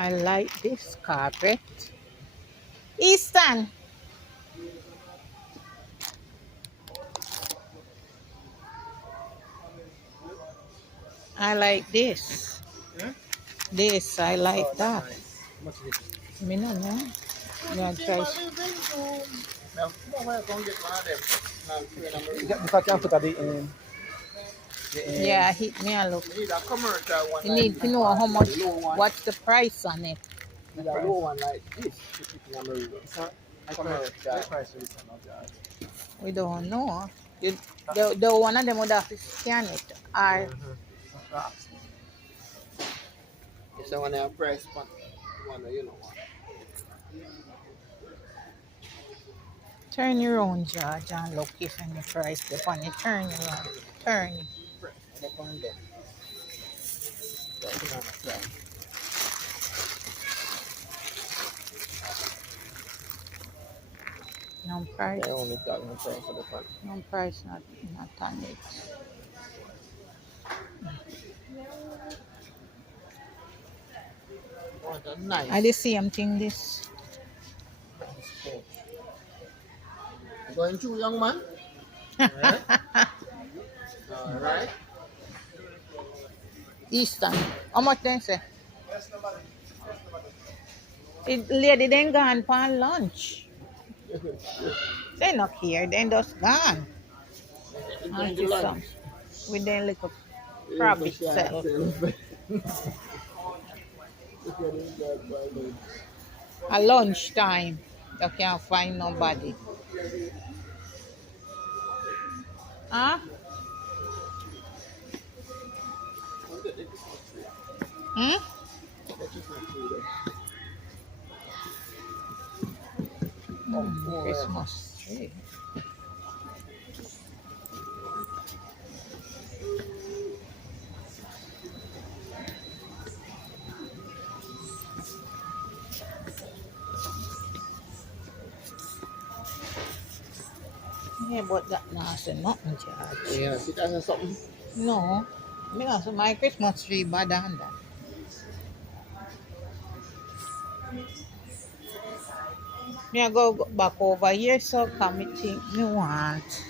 I like this carpet. Easton, I like this. Yeah? This, I like Oh, that's that. nice. How much is it? Me no know. You want to try? Now, come on, go and get one of them. Because I can't put Yeah, hit me a look. you need a commercial one You like need this to know or how the much, low one. what's the price on it. You need a low one like this to put in a marina. It's a commercial. What price is it? We don't know. The one of them would have to scan it. Or If someone have price one, you know what. turn your own George and look if any price upon it. Turn it around. Turn it. Price. What upon them? That's not a price. No price. They only got no price for the fun. No price not on it. Want a nice I the same thing this. coach. You going through, young man? Alright. Alright. Eastern. How much they say? The lady then gone for lunch. They not here, they just gone. You And going to see lunch? some with their little rabbit self. At lunchtime, you can't find nobody. Huh? Hmm? Christmas tree. Yeah, but that not say nothing, George. Yeah, see that's something. No. Me not say my Christmas tree better than that. Me I go back over here so come me think me want